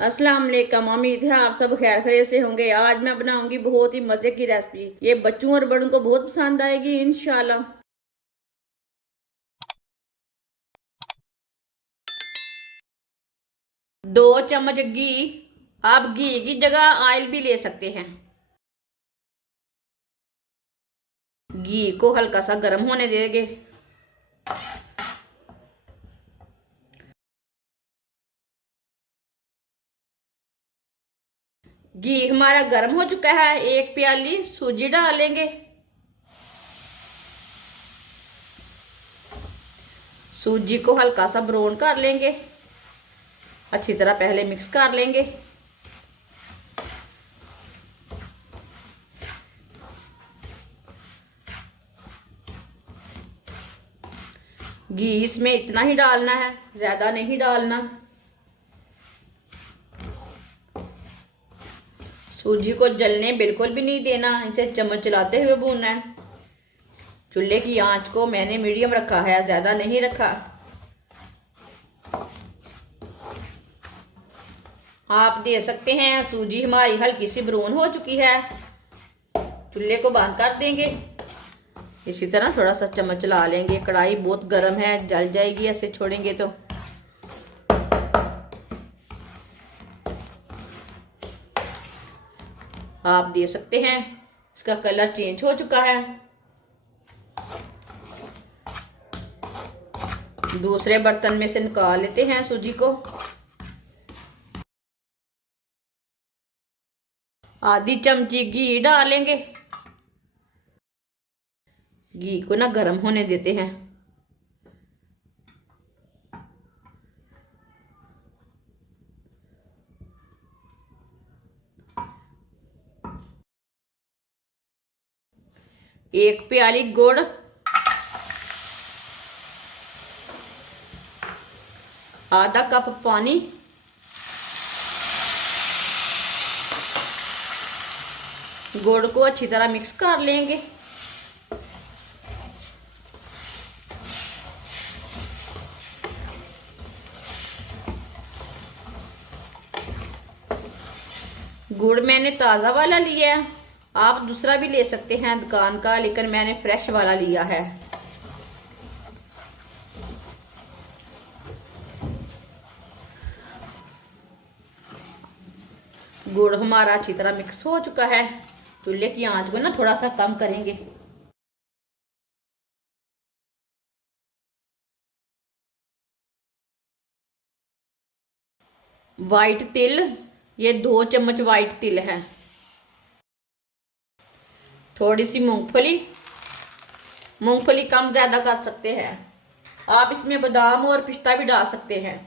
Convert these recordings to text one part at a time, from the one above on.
अस्सलाम वालेकुम। उम्मीद है आप सब खैर खैरियत से होंगे। आज मैं बनाऊंगी बहुत ही मजे की रेसिपी। ये बच्चों और बड़ों को बहुत पसंद आएगी इंशाल्लाह। 2 चम्मच घी। आप घी की जगह ऑयल भी ले सकते हैं। घी को हल्का सा गर्म होने देंगे। घी हमारा गर्म हो चुका है। 1 प्याली सूजी डालेंगे। सूजी को हल्का सा ब्राउन कर लेंगे। अच्छी तरह पहले मिक्स कर लेंगे। घी इसमें इतना ही डालना है, ज्यादा नहीं डालना। सूजी को जलने बिल्कुल भी नहीं देना, इसे चम्मच चलाते हुए भूनना है। चूल्हे की आंच को मैंने मीडियम रखा है, ज्यादा नहीं रखा। आप दे सकते हैं। सूजी हमारी हल्की सी ब्राउन हो चुकी है। चूल्हे को बंद कर देंगे। इसी तरह थोड़ा सा चम्मच चला लेंगे। कढ़ाई बहुत गर्म है, जल जाएगी ऐसे छोड़ेंगे तो। आप दे सकते हैं। इसका कलर चेंज हो चुका है। दूसरे बर्तन में से निकाल लेते हैं सूजी को। आधी चमची घी डालेंगे। घी को ना गर्म होने देते हैं। एक प्याली गुड़, आधा कप पानी, गुड़ को अच्छी तरह मिक्स कर लेंगे। गुड़ मैंने ताज़ा वाला लिया है। आप दूसरा भी ले सकते हैं दुकान का, लेकिन मैंने फ्रेश वाला लिया है। गुड़ हमारा अच्छी तरह मिक्स हो चुका है। चूल्हे की आंच को ना थोड़ा सा कम करेंगे। वाइट तिल, ये 2 चम्मच वाइट तिल है। थोड़ी सी मूंगफली। मूंगफली कम ज्यादा कर सकते हैं। आप इसमें बादाम और पिस्ता भी डाल सकते हैं।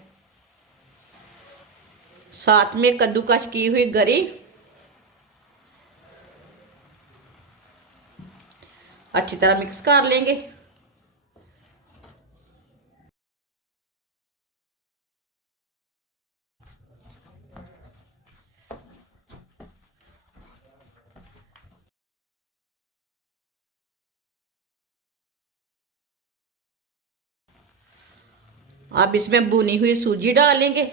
साथ में कद्दूकस की हुई गरी। अच्छी तरह मिक्स कर लेंगे। अब इसमें भुनी हुई सूजी डालेंगे।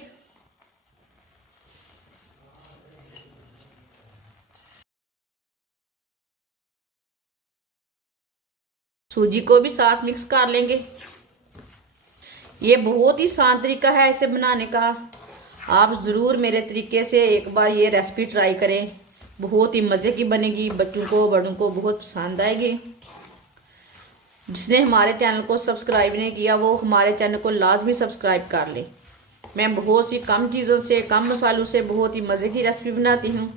सूजी को भी साथ मिक्स कर लेंगे। ये बहुत ही आसान तरीका है इसे बनाने का। आप ज़रूर मेरे तरीके से एक बार ये रेसिपी ट्राई करें। बहुत ही मज़े की बनेगी। बच्चों को बड़ों को बहुत पसंद आएगी। जिसने हमारे चैनल को सब्सक्राइब नहीं किया वो हमारे चैनल को लाजमी सब्सक्राइब कर ले। मैं बहुत सी कम चीज़ों से, कम मसालों से बहुत ही मज़े की रेसिपी बनाती हूँ।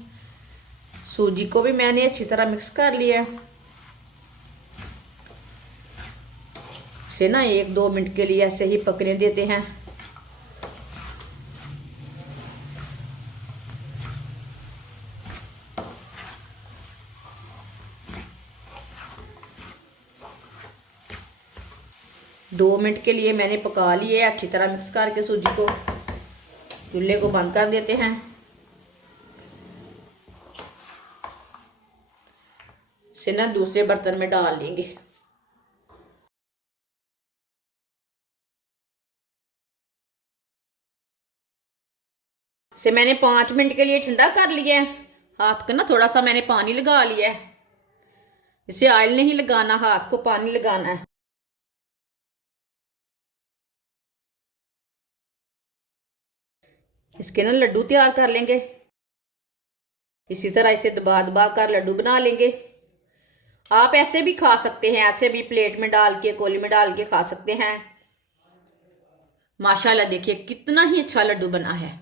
सूजी को भी मैंने अच्छी तरह मिक्स कर लिया है। इसे ना 1-2 मिनट के लिए ऐसे ही पकने देते हैं। दो मिनट के लिए मैंने पका लिए। अच्छी तरह मिक्स करके सूजी को चूल्हे को बंद कर देते हैं। इसे ना दूसरे बर्तन में डाल लेंगे। इसे मैंने 5 मिनट के लिए ठंडा कर लिया है। हाथ को ना थोड़ा सा मैंने पानी लगा लिया है। इसे ऑयल नहीं लगाना, हाथ को पानी लगाना है। इसके ना लड्डू तैयार कर लेंगे। इसी तरह इसे दबा दबा कर लड्डू बना लेंगे। आप ऐसे भी खा सकते हैं, ऐसे भी प्लेट में डाल के, कोली में डाल के खा सकते हैं। माशाल्लाह देखिए कितना ही अच्छा लड्डू बना है।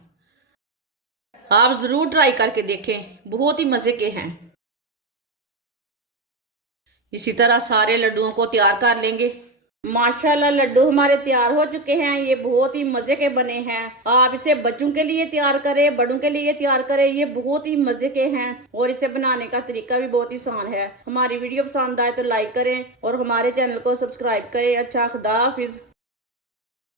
आप जरूर ट्राई करके देखें, बहुत ही मजे के हैं। इसी तरह सारे लड्डुओं को तैयार कर लेंगे। माशाल्लाह लड्डू हमारे तैयार हो चुके हैं। ये बहुत ही मजे के बने हैं। आप इसे बच्चों के लिए तैयार करें, बड़ों के लिए तैयार करें, ये बहुत ही मजे के हैं। और इसे बनाने का तरीका भी बहुत ही आसान है। हमारी वीडियो पसंद आए तो लाइक करें और हमारे चैनल को सब्सक्राइब करें। अच्छा, खुदा हाफिज।